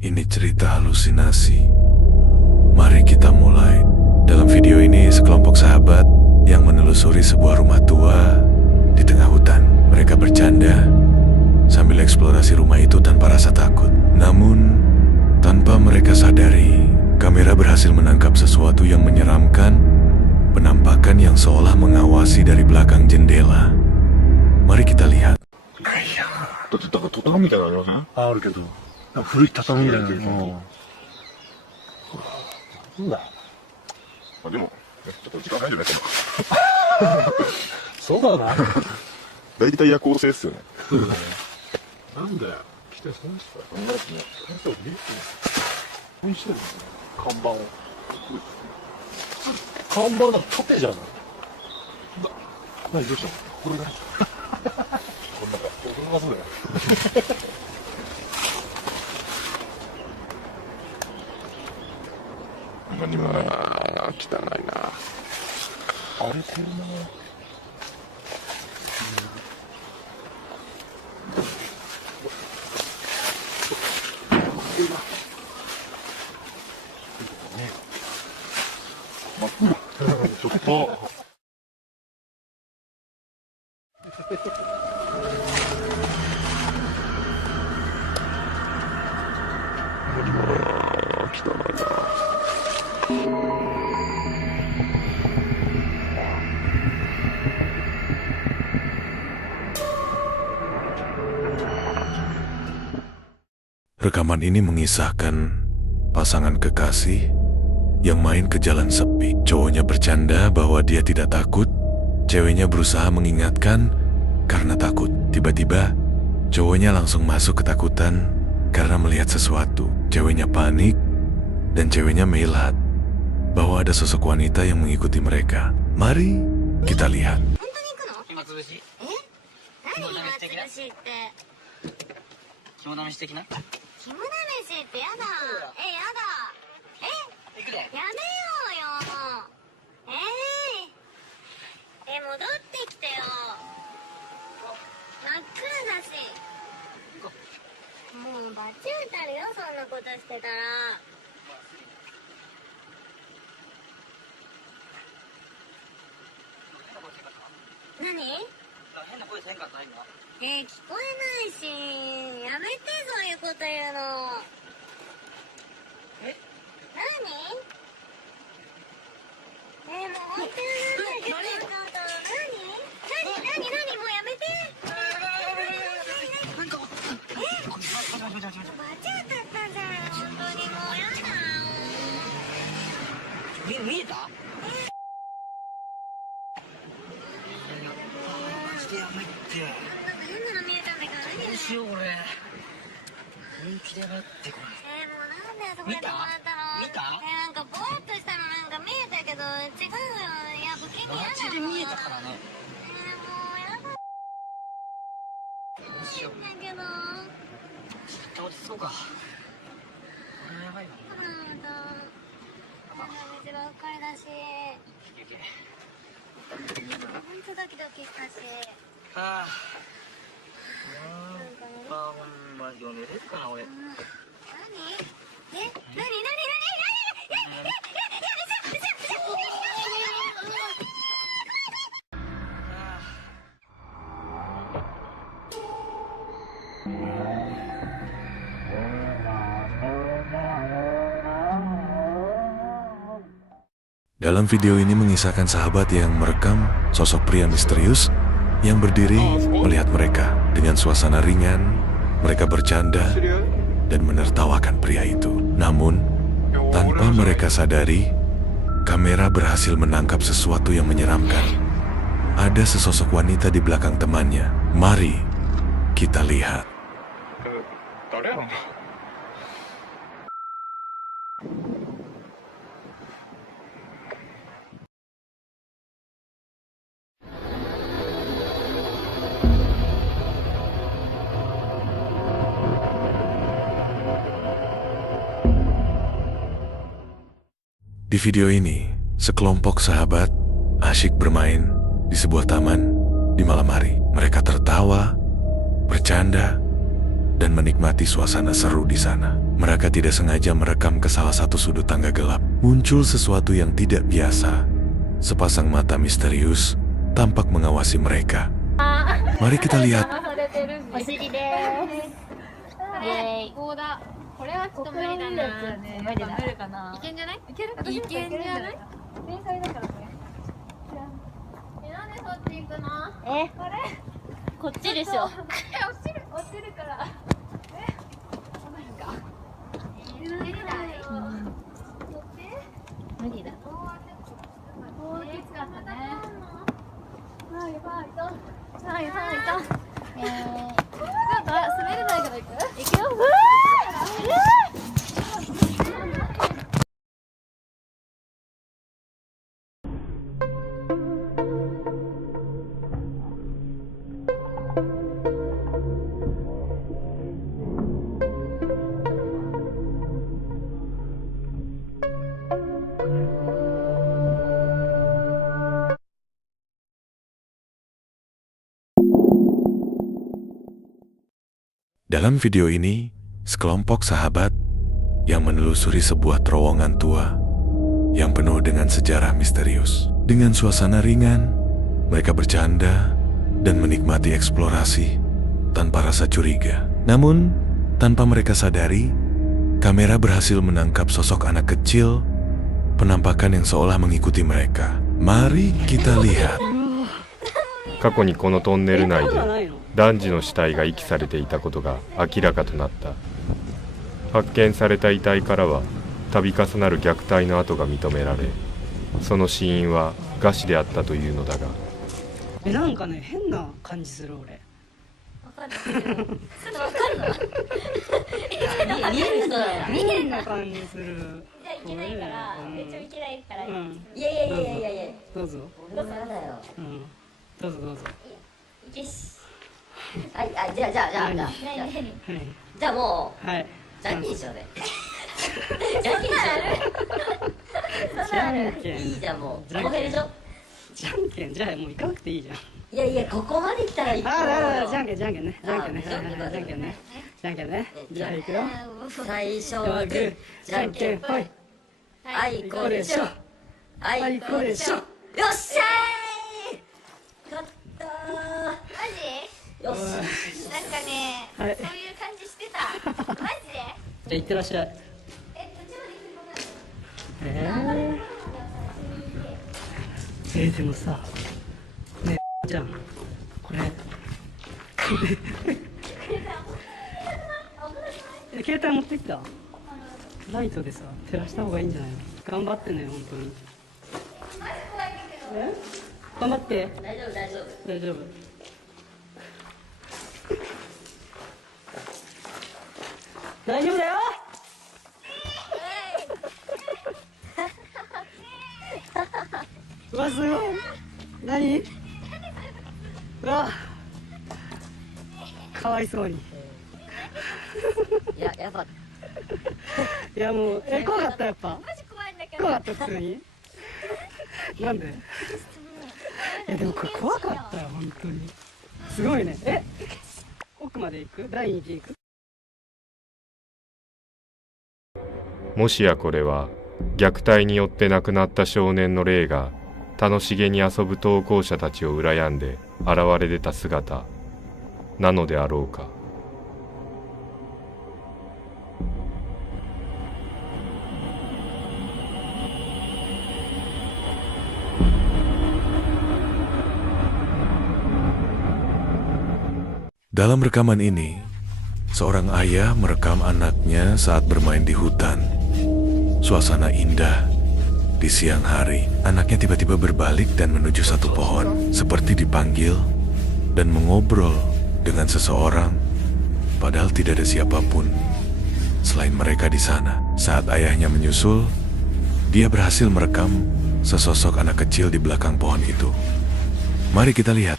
Ini cerita halusinasi. Mari kita mulai. Dalam video ini sekelompok sahabat yang menelusuri sebuah rumah tua di tengah hutan. Mereka bercanda sambil eksplorasi rumah itu tanpa rasa takut. Namun, tanpa mereka sadari, kamera berhasil menangkap sesuatu yang menyeramkan. Penampakan yang seolah mengawasi dari belakang jendela. Mari kita lihat. だってなんかトタンみたいなのありません？あるけど、なんか古い畳みたいなの。なんだ。でも、ちょっと時間ないんじゃないかな。そうだな。大体夜行性っすよね。なんだよ。来てそんな人そんなやつね。そんな人見るっすね。何してるの？看板を。看板なんかカフェじゃない。何どうしたの？これ何？こんなか、こんなそうだよ。何もない。汚いな。荒れてるな。ちょっと。汚いな。Rekaman ini mengisahkan pasangan kekasih yang main ke jalan sepi. Cowoknya bercanda bahwa dia tidak takut. Ceweknya berusaha mengingatkan karena takut. Tiba-tiba, cowoknya langsung masuk ketakutan karena melihat sesuatu. Ceweknya panik dan ceweknya melihat bahwa ada sosok wanita yang mengikuti mereka. Mari kita lihat. Dalam video ini mengisahkan sahabat yang merekam sosok pria misterius yang berdiri melihat mereka. Dengan suasana ringan, mereka bercanda dan menertawakan pria itu. Namun, tanpa mereka sadari, kamera berhasil menangkap sesuatu yang menyeramkan. Ada sesosok wanita di belakang temannya. Mari kita lihat. Di video ini, sekelompok sahabat asyik bermain di sebuah taman di malam hari. Mereka tertawa, bercanda, dan menikmati suasana seru di sana. Mereka tidak sengaja merekam ke salah satu sudut tangga gelap. Muncul sesuatu yang tidak biasa. Sepasang mata misterius tampak mengawasi mereka. Mari kita lihat. お尻です。イエーイ。これはちょっと無理だな。無理かな。いけんじゃない？いける？いけんじゃない？天才だからこれ。なんでそっち行くの？これ？こっちでしょ。落ちるから。無理か。無理だよ。そっち？無理だ。大きかったね。はい、ちょっと滑れないから行く？行くよ。Dalam video ini, sekelompok sahabat yang menelusuri sebuah terowongan tua yang penuh dengan sejarah misterius. Dengan suasana ringan, mereka bercanda dan menikmati eksplorasi tanpa rasa curiga. Namun, tanpa mereka sadari, kamera berhasil menangkap sosok anak kecil, penampakan yang seolah mengikuti mereka. Mari kita lihat. 過去にこのトンネル内で男児の死体が遺棄されていたことが明らかとなった。発見された遺体からは度重なる虐待の跡が認められ、その死因は餓死であったというのだが、なんかね、変な感じする俺。わかる？ちょっとわかるの？見える人だよ。変な感じする。じゃあいけないから、めっちゃいけないから。うん。いやいやいやいやいや。どうぞ。どうぞだよ。うん。どうぞどうぞ。いけし。はい、じゃあ。はい。じゃあもう、はい。じゃんけんしようぜ。じゃんけんしよじゃんけん。う。いいじゃんもう。公平でしょ。じゃんけん、じゃあもう行かなくていいじゃん。いやいや、ここまで来たら行こうよ。じゃんけんね。じゃんけんね。じゃんけんね。じゃあ行くよ。最初はグー、じゃんけんぽい。あいこでしょ。あいこでしょ。よっしゃーい。勝ったー。マジ？よし。なんかね、そういう感じしてた。マジで？じゃあ行ってらっしゃい。でもさ、ねえじゃん、これ携帯持ってきた？ライトでさ照らした方がいいんじゃないの？頑張ってね、本当に。頑張って。大丈夫。大丈夫。大丈夫だよ。うわ、すごい。何？うわ、かわいそうに。いや、やばい。いやもう、怖かった、やっぱ。マジ怖いんだけど。怖かった、普通に。なんで？いやでもこれ怖かったよ、本当に。すごいね。奥まで行く？第2期行く？もしやこれは虐待によって亡くなった少年の霊が楽しげに遊ぶ投稿者たちを羨んで現れ出た姿なのであろうか。Dalam rekaman ini, seorang ayah merekam anaknya saat bermain di hutan. Suasana indah. Di siang hari, anaknya tiba-tiba berbalik dan menuju satu pohon, seperti dipanggil dan mengobrol dengan seseorang, padahal tidak ada siapapun selain mereka di sana. Saat ayahnya menyusul, dia berhasil merekam sesosok anak kecil di belakang pohon itu. Mari kita lihat.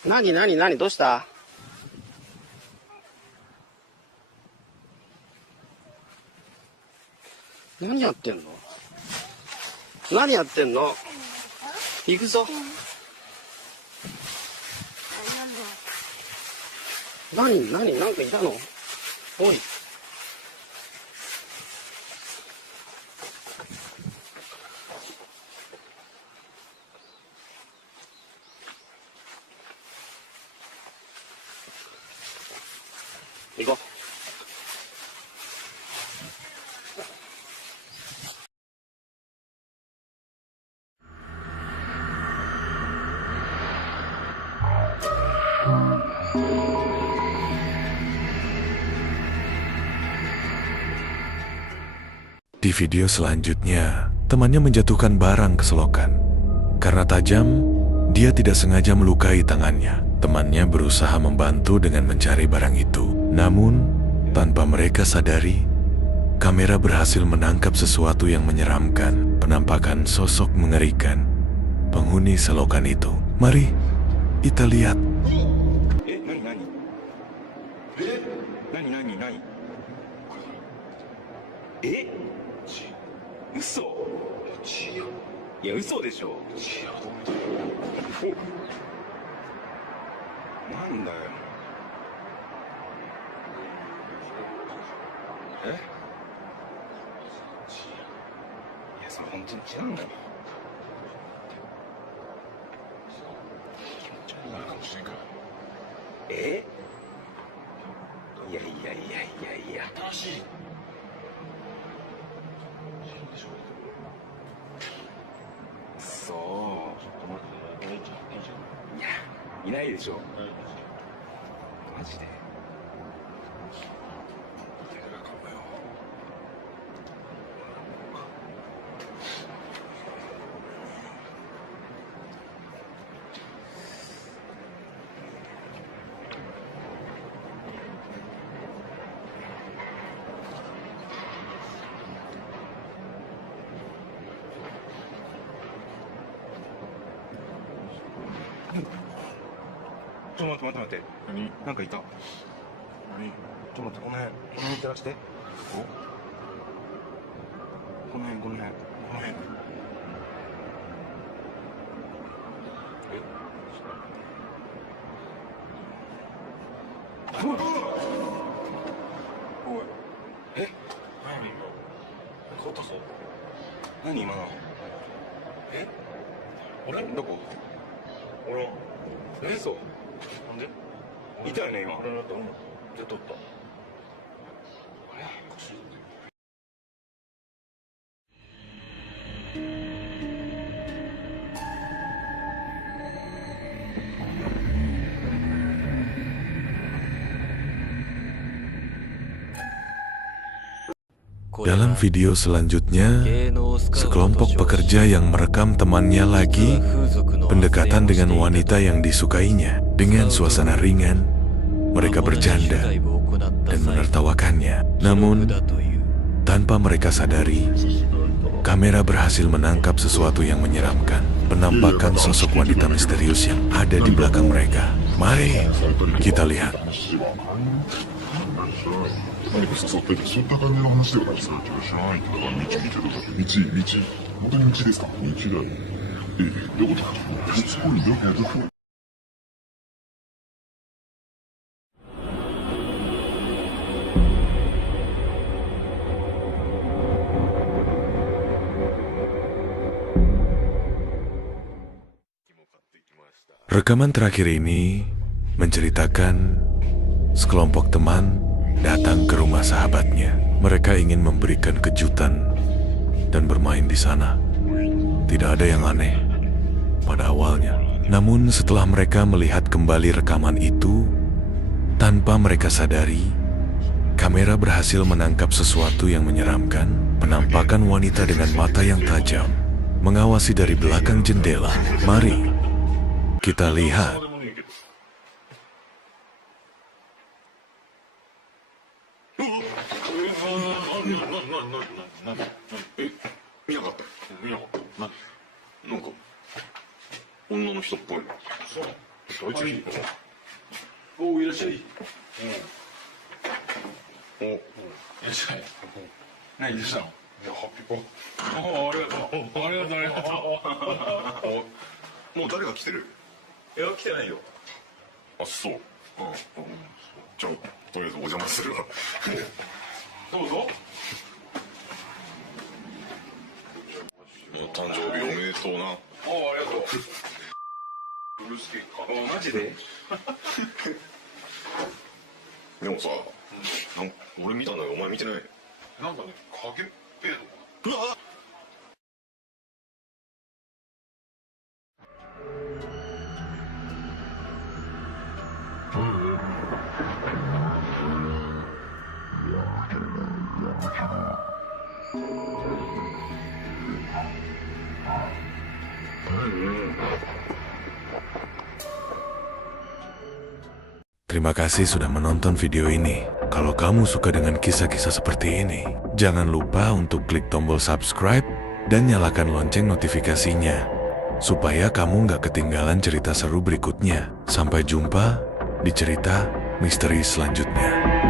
何どうした？何やってんの？行くぞ。なんかいたの？おい。行こう。Di video selanjutnya, temannya menjatuhkan barang ke selokan. Karena tajam, dia tidak sengaja melukai tangannya. Temannya berusaha membantu dengan mencari barang itu. Namun, tanpa mereka sadari, kamera berhasil menangkap sesuatu yang menyeramkan. Penampakan sosok mengerikan penghuni selokan itu. Mari kita lihat.ちょっと待って。なんかいた。ちょっと待って、この辺照らして。この辺。え？何今の？え？俺？どこ？俺。嘘。なんで？いたよね今。俺だった。絶対おった。Dalam video selanjutnya, sekelompok pekerja yang merekam temannya lagi pendekatan dengan wanita yang disukainya. Dengan suasana ringan, mereka bercanda dan menertawakannya. Namun, tanpa mereka sadari, kamera berhasil menangkap sesuatu yang menyeramkan. Penampakan sosok wanita misterius yang ada di belakang mereka. Mari kita lihat. 何かそういった感じの話ではないですか？知らないけど、道見てるだけ。道本当に道ですか？道だよ。どういうこと？そこにどこ？ Rekaman terakhir ini menceritakan sekelompok teman datang ke rumah sahabatnya. Mereka ingin memberikan kejutan dan bermain di sana. Tidak ada yang aneh pada awalnya. Namun setelah mereka melihat kembali rekaman itu, tanpa mereka sadari, kamera berhasil menangkap sesuatu yang menyeramkan. Penampakan wanita dengan mata yang tajam mengawasi dari belakang jendela. Mari kita lihat. じゃあとりあえずお邪魔するわどうぞ誕生日おめでとうな。ありがとう。ブルースケーキか。マジででもさ、なんか俺見たのよ、お前見てない。なんかね、影っぺーとか。うわTerima kasih sudah menonton video ini. Kalau kamu suka dengan kisah-kisah seperti ini, jangan lupa untuk klik tombol subscribe dan nyalakan lonceng notifikasinya, supaya kamu nggak ketinggalan cerita seru berikutnya. Sampai jumpa di cerita misteri selanjutnya.